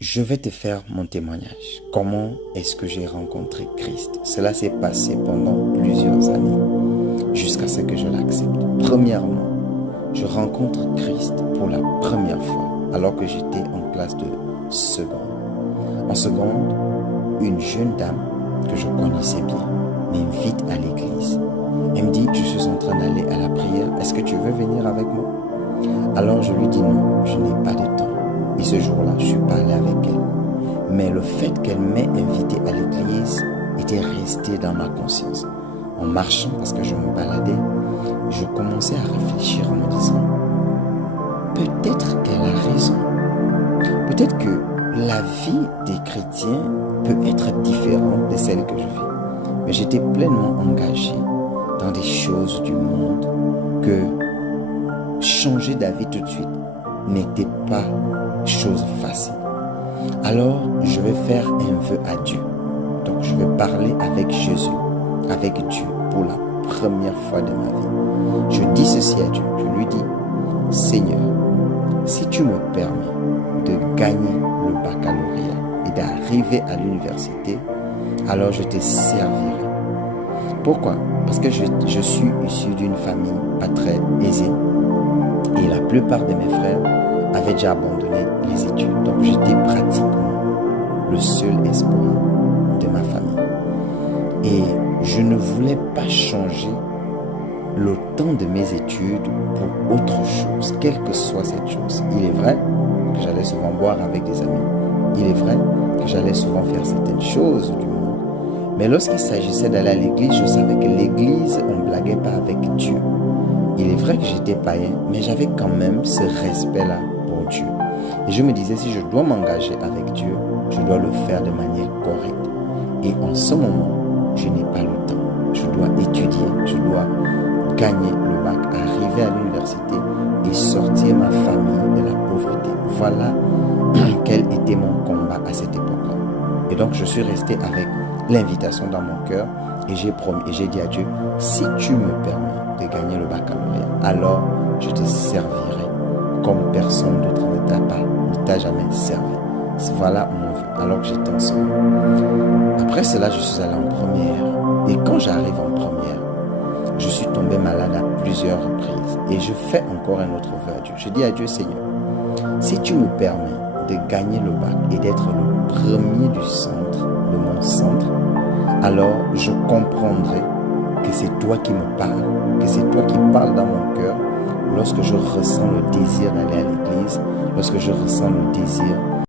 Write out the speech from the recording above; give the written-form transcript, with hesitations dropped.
Je vais te faire mon témoignage. Comment est-ce que j'ai rencontré Christ? Cela s'est passé pendant plusieurs années, jusqu'à ce que je l'accepte. Premièrement, je rencontre Christ pour la première fois, alors que j'étais en classe de seconde. En seconde, une jeune dame que je connaissais bien m'invite à l'église. Elle me dit, je suis en train d'aller à la prière, est-ce que tu veux venir avec moi? Alors je lui dis non, je n'ai pas de temps. Et ce jour-là, je ne suis pas allé avec elle. Mais le fait qu'elle m'ait invité à l'église était resté dans ma conscience. En marchant, parce que je me baladais, je commençais à réfléchir en me disant, peut-être qu'elle a raison. Peut-être que la vie des chrétiens peut être différente de celle que je vis. Mais j'étais pleinement engagé dans des choses du monde que changer d'avis tout de suite n'était pas chose facile. Alors, je vais faire un vœu à Dieu. Donc, je vais parler avec Jésus, avec Dieu, pour la première fois de ma vie. Je dis ceci à Dieu. Je lui dis, Seigneur, si tu me permets de gagner le baccalauréat et d'arriver à l'université, alors je te servirai. Pourquoi? Parce que je suis issu d'une famille pas très aisée et la plupart de mes frères avaient déjà abandonné les études. Donc j'étais pratiquement le seul espoir de ma famille. Et je ne voulais pas changer le temps de mes études pour autre chose, quelle que soit cette chose. Il est vrai que j'allais souvent boire avec des amis. Il est vrai que j'allais souvent faire certaines choses du monde. Mais lorsqu'il s'agissait d'aller à l'église, je savais que l'église, on ne blaguait pas avec Dieu. Il est vrai que j'étais païen, mais j'avais quand même ce respect-là pour Dieu. Et je me disais, si je dois m'engager avec Dieu, je dois le faire de manière correcte. Et en ce moment, je n'ai pas le temps. Je dois étudier, je dois gagner le bac, arriver à l'université et sortir ma famille de la pauvreté. Voilà quel était mon combat à cette époque-là. Et donc, je suis resté avec l'invitation dans mon cœur et j'ai promis et j'ai dit à Dieu, si tu me permets de gagner le baccalauréat, alors je te servirai comme personne d'autre ne t'a jamais servi. Voilà mon vœu, alors que j'étais en seconde. Après cela, je suis allé en première. Et quand j'arrive en première, je suis tombé malade à plusieurs reprises. Et je fais encore un autre vœu à Dieu. Je dis à Dieu, Seigneur, si tu me permets de gagner le bac et d'être le premier du centre, de mon centre, alors je comprendrai que c'est toi qui me parles, que c'est toi qui parles dans mon cœur lorsque je ressens le désir d'aller à l'église, lorsque je ressens le désir